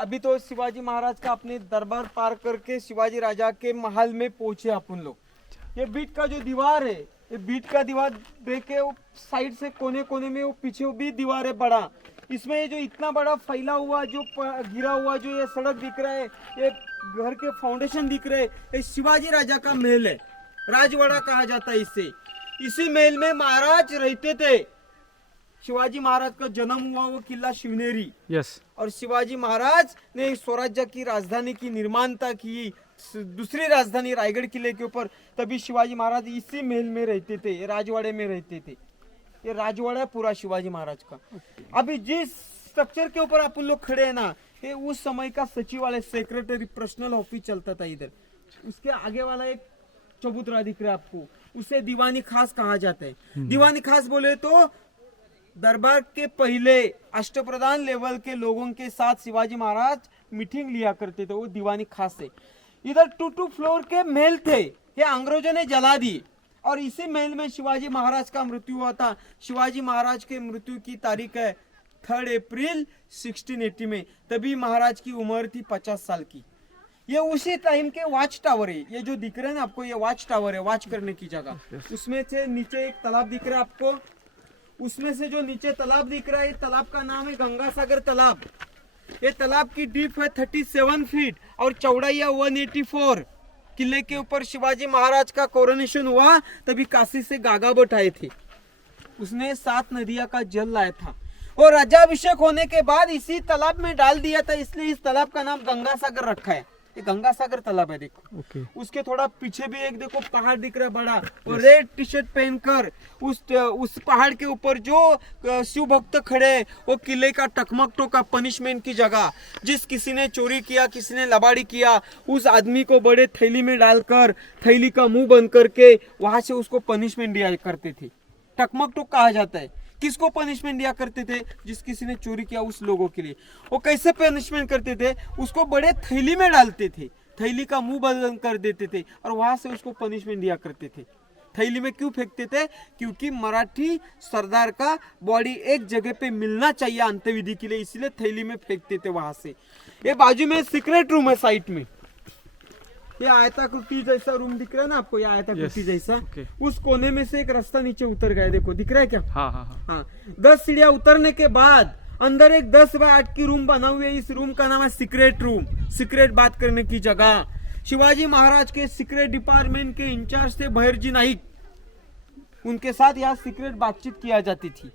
अभी तो शिवाजी महाराज का अपने दरबार पार करके शिवाजी राजा के महल में पहुंचे अपन लोग। ये बीट का जो दीवार है, ये बीट का दीवार देख के वो साइड से कोने कोने में वो पीछे वो भी दीवार है बड़ा। इसमें ये जो इतना बड़ा फैला हुआ जो गिरा हुआ जो ये सड़क दिख रहा है, ये घर के फाउंडेशन दिख रहे हैं, ये शिवाजी राजा का महल है। राजवाड़ा कहा जाता है इसे। इसी महल में महाराज रहते थे। शिवाजी महाराज का जन्म हुआ वो किला शिवनेरी। यस। और शिवाजी महाराज ने स्वराज्य की राजधानी की निर्माणता की, दूसरी राजधानी रायगढ़ किले के ऊपर। तभी शिवाजी महाराज इसी महल में रहते थे, राजवाड़े में रहते थे। ये राजवाड़ा है पूरा शिवाजी महाराज का। अभी जिस स्ट्रक्चर के ऊपर अपन लोग खड़े हैं ना, ये उस समय का सचिवालय, सेक्रेटरी, पर्सनल ऑफिस चलता था इधर। उसके आगे वाला एक चबूतरा दिख रहा है आपको, उसे दीवानी खास कहा जाता है। दीवानी खास बोले तो दरबार के पहले अष्टप्रधान लेवल के लोगों के साथ शिवाजी महाराज मीटिंग लिया करते थे, वो दीवानी खास है। इधर 2 फ्लोर के महल थे, ये अंग्रेजों ने जला दिए। और इसी महल में शिवाजी महाराज का मृत्यु हुआ था। शिवाजी महाराज के मृत्यु की तारीख है 3 अप्रैल 1680 में। तभी महाराज की उम्र थी 50 साल की। ये उसी टाइम के वॉच टावर है। ये जो दिख रहे हैं ना आपको, ये वॉच टावर है, वॉच करने की जगह। उसमें से नीचे एक तालाब दिख रहा है आपको, उसमें से जो नीचे तालाब दिख रहा है, तालाब का नाम है गंगा सागर तालाब। ये तालाब की डीप है 37 फीट और चौड़ाई है 184। किले के ऊपर शिवाजी महाराज का कोरोनेशन हुआ, तभी काशी से गागाबट आए थे। उसने 7 नदियां का जल लाया था और राज्याभिषेक होने के बाद इसी तालाब में डाल दिया था, इसलिए इस तालाब का नाम गंगा सागर रखा है। ये गंगा सागर तालाब है, देखो। उसके थोड़ा पीछे भी एक देखो पहाड़ दिख रहा है बड़ा, और रेड टी शर्ट पहनकर उस पहाड़ के ऊपर जो शिव भक्त खड़े, वो किले का टकमकटो का पनिशमेंट की जगह। जिस किसी ने चोरी किया, किसी ने लबाड़ी किया, उस आदमी को बड़े थैली में डालकर थैली का मुंह बंद करके वहां से उसको पनिशमेंट दिया करते थे। टकमकटो कहा जाता है। किसको पनिशमेंट दिया करते थे? जिस किसी ने चोरी किया उस लोगों के लिए। वो कैसे पनिशमेंट करते थे? उसको बड़े थैली में डालते थे, थैली का मुंह बंद कर देते थे और वहां से उसको पनिशमेंट दिया करते थे। थैली में क्यों फेंकते थे? क्योंकि मराठी सरदार का बॉडी एक जगह पे मिलना चाहिए अंत्यविधि के लिए, इसलिए थैली में फेंकते थे वहां से। ये बाजू में सीक्रेट रूम है साइड में। ये आयताकृति जैसा रूम दिख रहा है ना आपको, ये आयताकृति जैसा। उस कोने में से एक रास्ता नीचे उतर गया, देखो दिख रहा है क्या? हाँ। 10 सीढ़ियां उतरने के बाद अंदर एक 10 बाय 8 की रूम बना हुई है। इस रूम का नाम है सीक्रेट रूम, सीक्रेट बात करने की जगह। शिवाजी महाराज के सीक्रेट डिपार्टमेंट के इंचार्ज थे भैरजी नाइक, उनके साथ यहाँ सीक्रेट बातचीत किया जाती थी।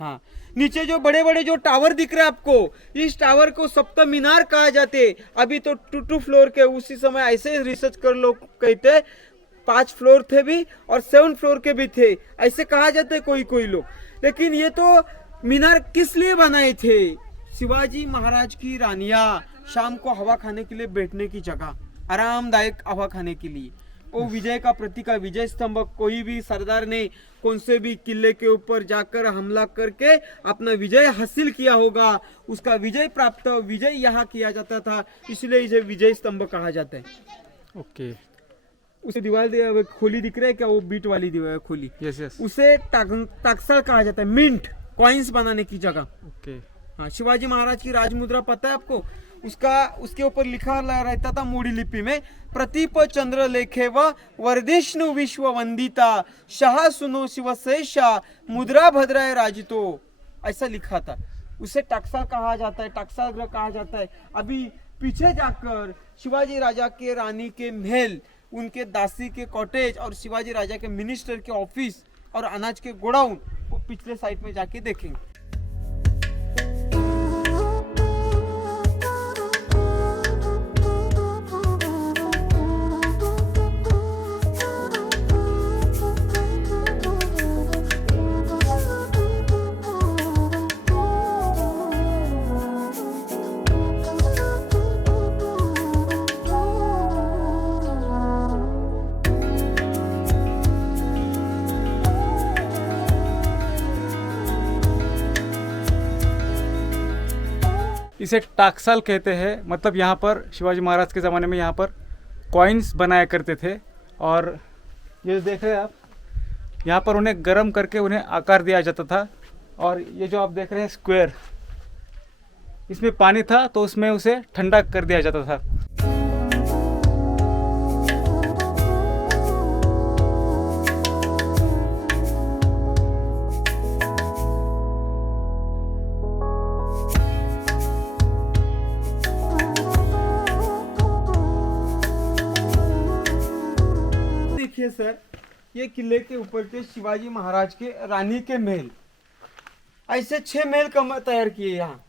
हाँ, नीचे जो बड़े बड़े जो टावर दिख रहे हैं आपको, इस टावर को सप्त मीनार कहा जाते। अभी तो 2 फ्लोर के, उसी समय ऐसे रिसर्च कर लोग कहते 5 फ्लोर थे भी और 7 फ्लोर के भी थे, ऐसे कहा जाते कोई लोग। लेकिन ये तो मीनार किस लिए बनाए थे? शिवाजी महाराज की रानियां शाम को हवा खाने के लिए बैठने की जगह, आरामदायक हवा खाने के लिए। वो विजय का प्रतीक है, विजय स्तंभ। कोई भी सरदार ने कौन से भी किले के ऊपर जाकर हमला करके अपना विजय हासिल किया होगा, उसका विजय प्राप्त विजय यहाँ किया जाता था, इसलिए इसे विजय स्तंभ कहा जाता है। ओके। उसे दीवार खोली दिख रहा है क्या? वो बीट वाली दीवार खोली। यस। उसे टाक्सल कहा जाता है, मिंट, कॉइन्स बनाने की जगह। ओके। हाँ, शिवाजी महाराज की राजमुद्रा पता है आपको? उसके ऊपर लिखा रहता था मूडी लिपि में, प्रतीप चंद्र लेखे व वर्धिष्णु विश्व वंदिता, शाह सुनो शिवशेषा, मुद्रा भद्राय राजितो, ऐसा लिखा था। उसे टक्सा कहा जाता है, टक्सा ग्रह कहा जाता है। अभी पीछे जाकर शिवाजी राजा के रानी के महल, उनके दासी के कॉटेज और शिवाजी राजा के मिनिस्टर के ऑफिस और अनाज के गोडाउन, वो पिछले साइड में जाके देखेंगे। इसे टाक्साल कहते हैं। मतलब यहाँ पर शिवाजी महाराज के ज़माने में यहाँ पर कॉइन्स बनाया करते थे। और ये देख रहे हैं आप, यहाँ पर उन्हें गर्म करके उन्हें आकार दिया जाता था। और ये जो आप देख रहे हैं स्क्वायर, इसमें पानी था तो उसमें उसे ठंडा कर दिया जाता था। देखिए सर, ये किले के ऊपर के शिवाजी महाराज के रानी के महल, ऐसे 6 महल कम तैयार किए यहाँ।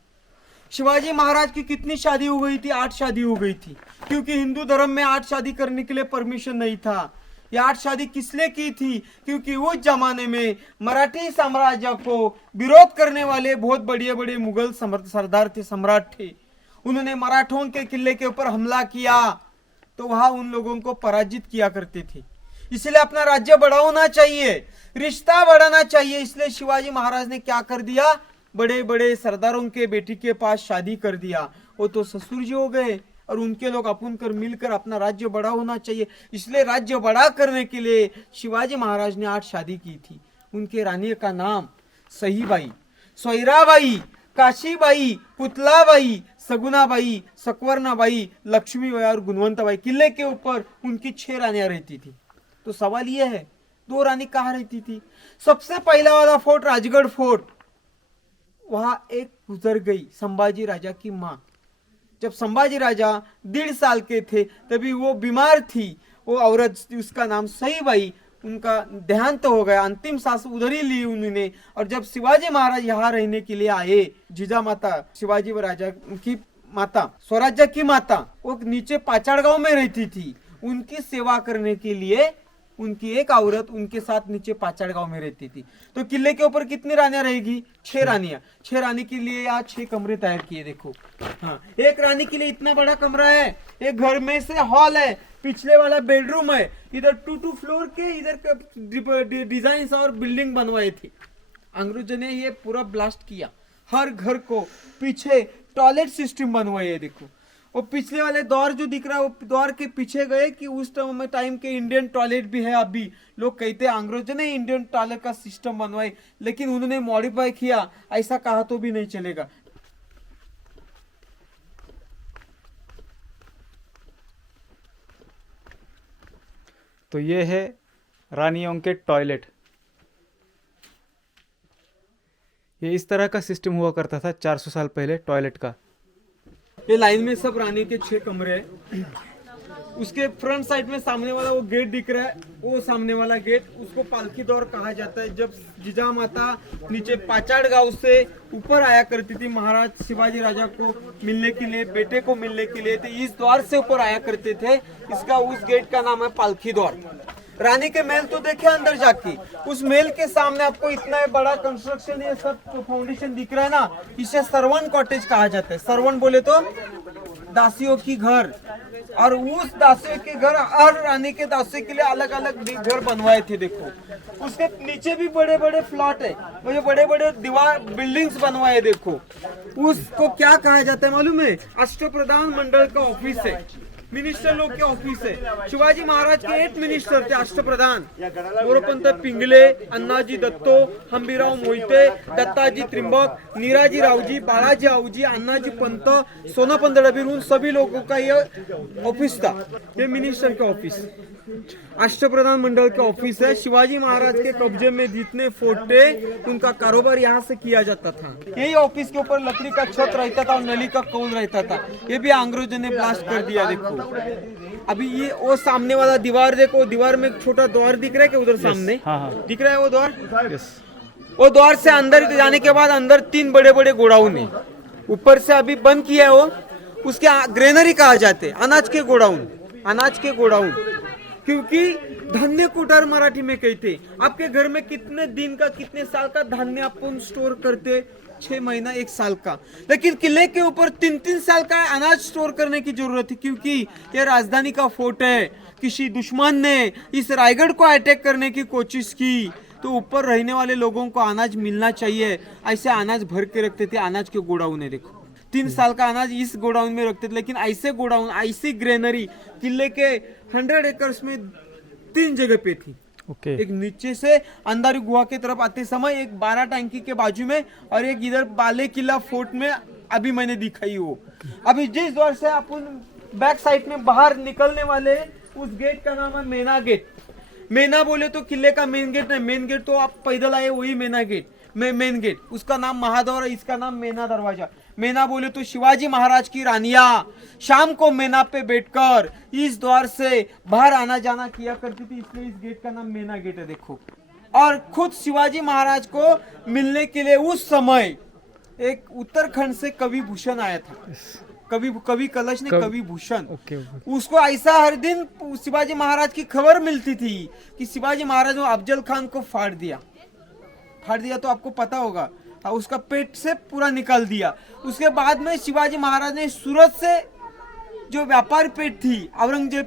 शिवाजी महाराज की कितनी शादी हो गई थी? 8 शादी हो गई थी, क्योंकि हिंदू धर्म में 8 शादी करने के लिए परमिशन नहीं था। ये 8 शादी किसने की थी? क्योंकि उस जमाने में मराठी साम्राज्य को विरोध करने वाले बहुत बड़े बड़े मुगल सरदार थे, सम्राट थे। उन्होंने मराठों के किले के ऊपर हमला किया तो वहां उन लोगों को पराजित किया करते थे। इसलिए अपना राज्य बढ़ाना चाहिए, रिश्ता बढ़ाना चाहिए। इसलिए शिवाजी महाराज ने क्या कर दिया? बड़े बड़े सरदारों के बेटी के पास शादी कर दिया। वो तो ससुर जी हो गए और उनके लोग अपन कर मिलकर अपना राज्य बड़ा होना चाहिए। इसलिए राज्य बड़ा करने के लिए शिवाजी महाराज ने 8 शादी की थी। उनके रानी का नाम सहीबाई, सोयराबाई, काशीबाई, पुतलाबाई, सगुनाबाई, सकवर्णाबाई, लक्ष्मीबाई और गुणवंताबाई। किले के ऊपर उनकी 6 रानियां रहती थी। तो सवाल यह है, 2 रानी कहाँ रहती थी? सबसे पहला वाला फोर्ट राजगढ़ फोर्ट, वहां एक गुजर गई, संभाजी राजा की माँ। जब संभाजी राजा 1.5 साल के थे तभी वो बीमार थी। वो औरत, उसका नाम सहीबाई, उनका देहांत हो गया, अंतिम सांस उधर ही ली उन्होंने। और जब शिवाजी महाराज यहाँ रहने के लिए आए, जीजा माता शिवाजी राजा की माता, स्वराज्य की माता, वो नीचे पाचाड़ गांव में रहती थी। उनकी सेवा करने के लिए उनकी एक औरत उनके साथ नीचे पाचाड़ गांव में रहती थी। तो किले के ऊपर कितनी रानियां रहेगी? 6 रानियां। 6 रानी के लिए यहाँ 6 कमरे तैयार किए। देखो, हाँ, एक रानी के लिए इतना बड़ा कमरा है। एक घर में से हॉल है, पिछले वाला बेडरूम है, इधर 2 फ्लोर के इधर डिजाइन और बिल्डिंग बनवाए थे। अंग्रेजों ने ये पूरा ब्लास्ट किया। हर घर को पीछे टॉयलेट सिस्टम बनवाए है। देखो, वो पिछले वाले द्वार जो दिख रहा है, वो द्वार के पीछे गए कि उस टाइम के इंडियन टॉयलेट भी है। अभी लोग कहते हैं अंग्रेजों ने इंडियन टॉयलेट का सिस्टम बनवाए, लेकिन उन्होंने मॉडिफाई किया, ऐसा कहा तो भी नहीं चलेगा। तो ये है रानियों के टॉयलेट। ये इस तरह का सिस्टम हुआ करता था 400 साल पहले टॉयलेट का। ये लाइन में सब रानी के 6 कमरे हैं। उसके फ्रंट साइड में सामने वाला वो गेट दिख रहा है, वो सामने वाला गेट, उसको पालकी दौर कहा जाता है। जब जीजा माता नीचे पाचाड़ गांव से ऊपर आया करती थी महाराज शिवाजी राजा को मिलने के लिए, बेटे को मिलने के लिए, तो इस द्वार से ऊपर आया करते थे। इसका उस गेट का नाम है पालकी द्वार। रानी के महल तो देखे अंदर जाके, उस महल के सामने आपको इतना बड़ा कंस्ट्रक्शन, ये सब फाउंडेशन दिख रहा है ना, इसे सर्वंट कॉटेज कहा जाता है। सर्वंट बोले तो दासियों की घर, और उस दासियों के घर, हर रानी के दासियों के लिए अलग अलग घर बनवाए थे। देखो, उसके नीचे भी बड़े बड़े फ्लैट है, वो बड़े बड़े दीवार बिल्डिंग्स बनवाए। देखो, उसको क्या कहा जाता है मालूम है? अष्टप्रधान मंडल का ऑफिस है, मिनिस्टर लोग के ऑफिस है। शिवाजी महाराज के 8 मिनिस्टर थे अष्टप्रधान, मोरोपंत पिंगले, अन्नाजी दत्तो, हंबीराव मोहिते, दत्ताजी त्रिंबक, नीराजी रावजी, बालाजी रावजी, अन्नाजी पंत, सोनापंत डबीर, उन सभी लोगों का ये ऑफिस था। ये मिनिस्टर का ऑफिस, अष्टप्रधान मंडल का ऑफिस है। शिवाजी महाराज के कब्जे में जितने फोर्ट थे, उनका कारोबार यहाँ से किया जाता था। यही ऑफिस के ऊपर लकड़ी का छत रहता था और नली का कौल रहता था। ये भी अंग्रेजों ने ब्लास्ट कर दिया। देखो, अभी ये वो सामने वाला दीवार देखो, दीवार में एक छोटा द्वार दिख रहा है कि उधर सामने दिख रहा है वो द्वार। वो द्वार से अंदर जाने के बाद अंदर 3 बड़े बड़े गोडाउन है। ऊपर से अभी बंद किया है वो, उसके ग्रेनरी कहा जाते, अनाज के गोडाउन, अनाज के गोडाउन। क्योंकि धान्य कुटार मराठी में कहते। आपके घर में कितने दिन का, कितने साल का धान्य अपन स्टोर करते? 6 महीना, 1 साल का। लेकिन किले के ऊपर 3-3 साल का अनाज स्टोर करने की जरूरत है, क्योंकि यह राजधानी का फोर्ट है। किसी दुश्मन ने इस रायगढ़ को अटैक करने की कोशिश की तो ऊपर रहने वाले लोगों को अनाज मिलना चाहिए, ऐसे अनाज भर के रखते थे। अनाज के गोडाउन है। देखो, 3 साल का अनाज इस गोडाउन में रखते थे। लेकिन ऐसे गोडाउन, ऐसी ग्रेनरी किले के 100 एकर्स में 3 जगह पे थी। एक नीचे से अंदर गुहा की तरफ आते समय, एक 12 टंकी के बाजू में, और एक इधर बाले किला फोर्ट में अभी मैंने दिखाई वो। अभी जिस द्वार से अपन बैक साइड में बाहर निकलने वाले उस गेट का नाम है मेना गेट। मेना बोले तो किले का मेन गेट नहीं, मेन गेट तो आप पैदल आए वही मेना गेट, मेन गेट उसका नाम महाद्वार है, इसका नाम मेना दरवाजा। मेना बोले तो शिवाजी महाराज की रानियां शाम को मेना पे बैठकर इस द्वार से बाहर आना जाना किया करती थी, इसलिए इस गेट का नाम मेना गेट है। देखो, और खुद शिवाजी महाराज को मिलने के लिए उस समय एक उत्तराखंड से कवि भूषण आया था, कवि कलश ने कवि भूषण। उसको ऐसा हर दिन शिवाजी महाराज की खबर मिलती थी कि शिवाजी महाराज ने अफजल खान को फाड़ दिया तो आपको पता होगा, उसका पेट से पूरा निकाल दिया। उसके बाद में शिवाजी महाराज ने सूरत से जो व्यापार पेट थी औरंगजेब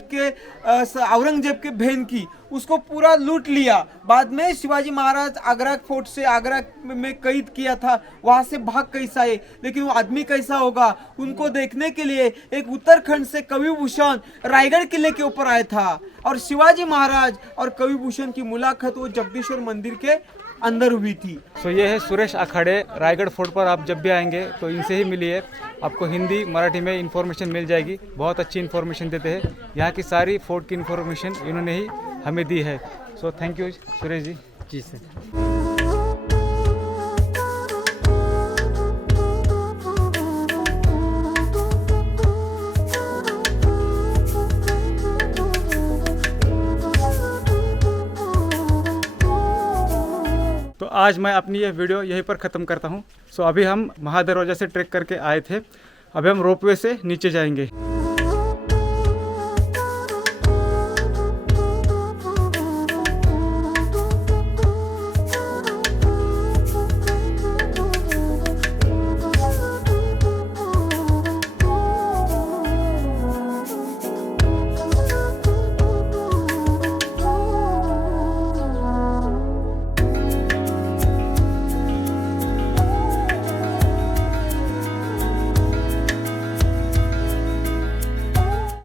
के बहन की, उसको पूरा लूट लिया। बाद में शिवाजी महाराज आगरा फोर्ट से आगरा में कैद किया था, वहां से भाग कैसा है, लेकिन वो आदमी कैसा होगा उनको देखने के लिए एक उत्तराखंड से कवि भूषण रायगढ़ किले के ऊपर आया था। और शिवाजी महाराज और कवि भूषण की मुलाकात वो जगदीश्वर मंदिर के अंदर हुई थी। सो ये है सुरेश अखाड़े। रायगढ़ फोर्ट पर आप जब भी आएंगे तो इनसे ही मिलिए, आपको हिंदी मराठी में इन्फॉर्मेशन मिल जाएगी। बहुत अच्छी इन्फॉर्मेशन देते हैं, यहाँ की सारी फोर्ट की इन्फॉर्मेशन इन्होंने ही हमें दी है। So thank you Suresh ji. जी सर। तो आज मैं अपनी यह वीडियो यहीं पर ख़त्म करता हूँ। सो अभी हम महादरवाजा से ट्रैक करके आए थे, अभी हम रोपवे से नीचे जाएंगे।